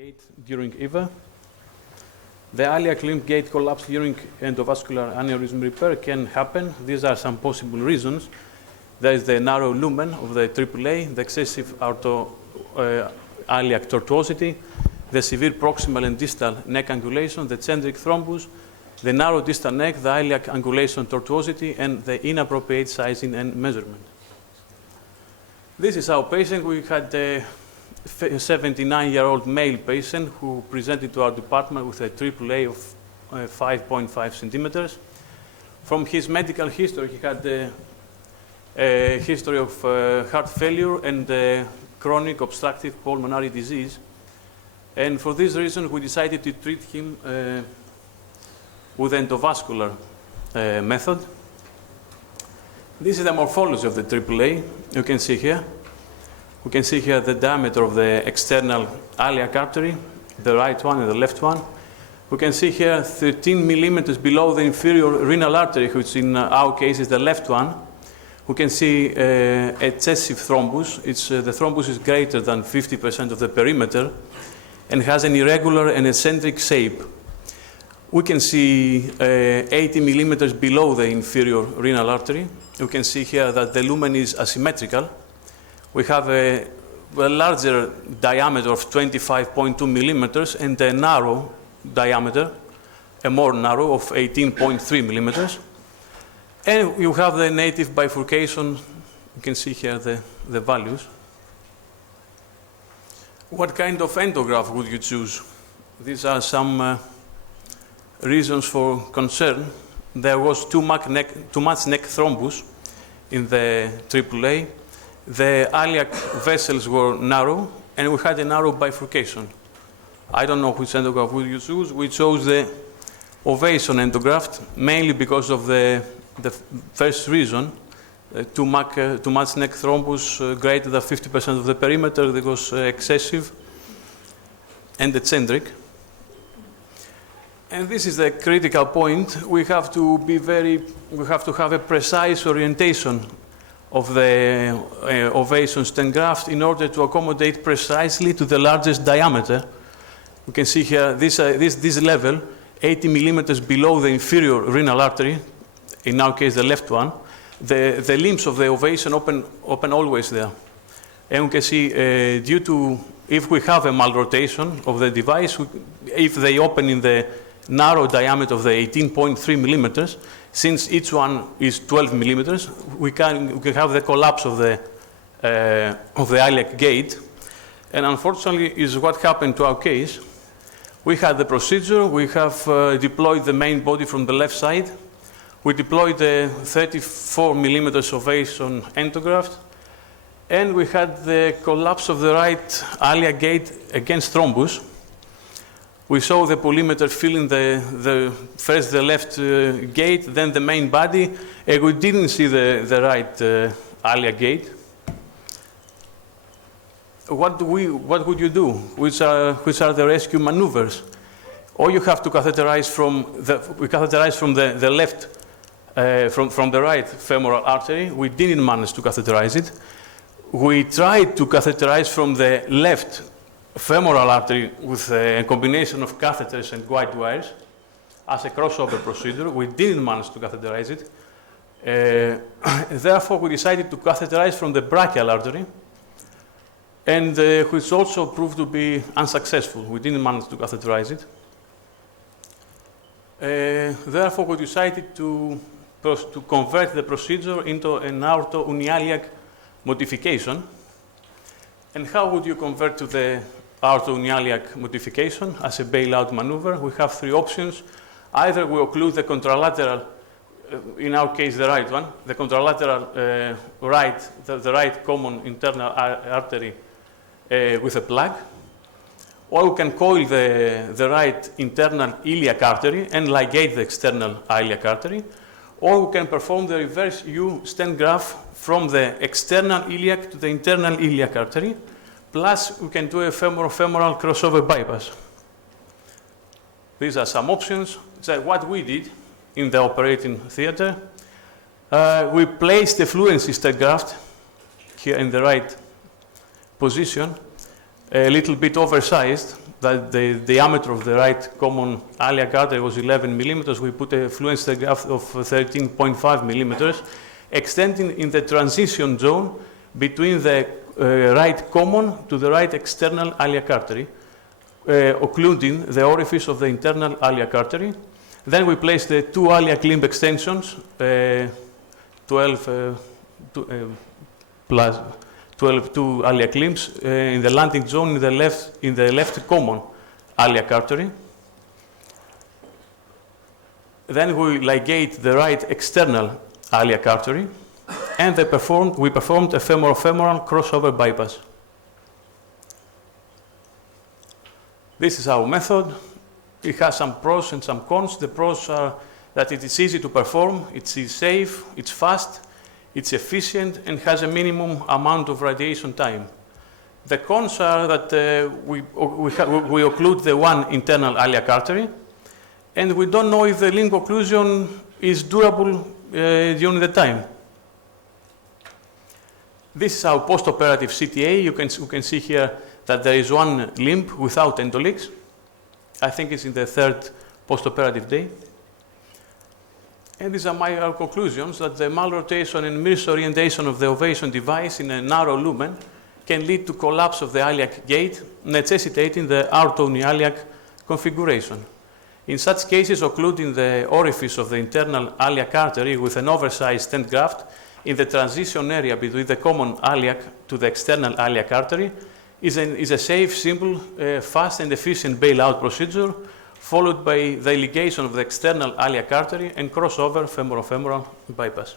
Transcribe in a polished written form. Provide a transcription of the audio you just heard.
gate during EVA. The iliac limb gate collapse during endovascular aneurysm repair can happen. These are some possible reasons. There is the narrow lumen of the AAA, the excessive iliac tortuosity, the severe proximal and distal neck angulation, the centric thrombus, the narrow distal neck, the iliac angulation tortuosity, and the inappropriate sizing and measurement. This is our patient. We had a 79-year-old male patient who presented to our department with a AAA of 5.5 centimeters. From his medical history, he had a history of heart failure and chronic obstructive pulmonary disease. And for this reason, we decided to treat him with endovascular method. This is the morphology of the AAA. You can see here. We can see here the diameter of the external iliac artery, the right one and the left one. We can see here 13 millimeters below the inferior renal artery, which in our case is the left one. We can see excessive thrombus. The thrombus is greater than 50% of the perimeter and has an irregular and eccentric shape. We can see 80 millimeters below the inferior renal artery. You can see here that the lumen is asymmetrical. We have a larger diameter of 25.2 millimeters and a narrow diameter, a more narrow of 18.3 millimeters. And you have the native bifurcation. You can see here the values. What kind of endograph would you choose? These are some reasons for concern. There was too much neck thrombus in the AAA. The iliac vessels were narrow, and we had a narrow bifurcation. I don't know which endograph would you choose. We chose the ovation endograft, mainly because of the first reason, too much neck thrombus, greater than 50% of the perimeter. That was excessive and eccentric. And this is the critical point. We have to have a precise orientation of the ovation stent graft in order to accommodate precisely to the largest diameter. You can see here this level, 80 millimeters below the inferior renal artery, in our case the left one. The limbs of the ovation open always there. And we can see if we have a malrotation of the device, if they open in the narrow diameter of the 18.3 millimeters, since each one is 12 millimeters, we can have the collapse of the iliac gate. And unfortunately, is what happened to our case. We had the procedure. We have deployed the main body from the left side. We deployed the 34 millimeters ovation endograft. And we had the collapse of the right iliac gate against thrombus. We saw the polymeter filling first the left gate, then the main body, and we didn't see the right iliac gate. What would you do? Which are the rescue maneuvers? Or you have to catheterize from the left, from the right femoral artery. We didn't manage to catheterize it. We tried to catheterize from the left femoral artery with a combination of catheters and guide wires as a crossover procedure. We didn't manage to catheterize it. Therefore, we decided to catheterize from the brachial artery, and which also proved to be unsuccessful. We didn't manage to catheterize it. Therefore, we decided to convert the procedure into an aortounialiac modification. And how would you convert to the aortounialiac modification as a bailout maneuver? We have three options. Either we occlude the contralateral, in our case the right one, the contralateral the right common internal artery with a plug, or we can coil the right internal iliac artery and ligate the external iliac artery, or we can perform the reverse U stent graft from the external iliac to the internal iliac artery, plus we can do a femoral crossover bypass. These are some options. So what we did in the operating theater, we placed the fluency stent graft here in the right position, a little bit oversized, that the diameter of the right common iliac artery was 11 millimeters, we put a fluency graph of 13.5 millimeters, extending in the transition zone between the right common to the right external iliac artery, occluding the orifice of the internal iliac artery. Then we place the two iliac limb extensions, 12 plus 12 two iliac limbs in the landing zone in the left common iliac artery. Then we ligate the right external iliac artery, and we performed a femoral crossover bypass. This is our method. It has some pros and some cons. The pros are that it is easy to perform, it's safe, it's fast, it's efficient, and has a minimum amount of radiation time. The cons are that we occlude the one internal iliac artery, and we don't know if the limb occlusion is durable during the time. This is our post-operative CTA. You can see here that there is one limb without endoleaks. I think it's in the third post-operative day. And these are our conclusions, that the malrotation and misorientation of the ovation device in a narrow lumen can lead to collapse of the iliac gate, necessitating the Artoni iliac configuration. In such cases, occluding the orifice of the internal iliac artery with an oversized stent graft in the transition area between the common iliac to the external iliac artery is a safe, simple, fast and efficient bailout procedure, followed by the ligation of the external iliac artery and crossover femoral bypass.